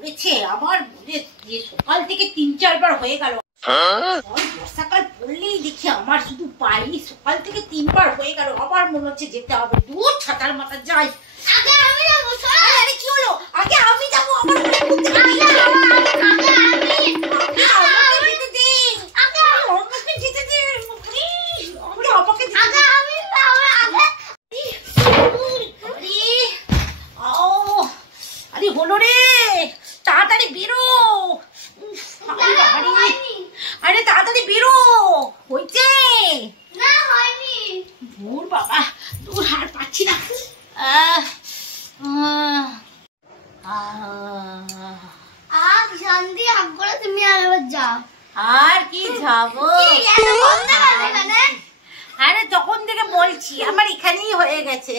পড়েছে আমার যে সকাল থেকে 3-4 বার হয়ে গেল। বর্ষাকাল পড়লেই দেখি আমার শুধু পাই, সকাল থেকে 3 বার হয়ে গেল, আবার মনে হচ্ছে যেতে হবে। দূর ছাতার মাথা যাই। আগে আমি যাবো। আরে কি হলো? আগে আমি যাবো। আমার হলো রে, তাড়াতাড়ি বেরো। আরে তাড়াতাড়ি বেরো। হয়েছে না? হয়নি। দূর বাবা, দূর হার পাচ্ছি না। শান্তি হাত করে তুমি আরেকবার যাও। আর কি যাবো? আরে তখন থেকে বলছি আমার এখানেই হয়ে গেছে।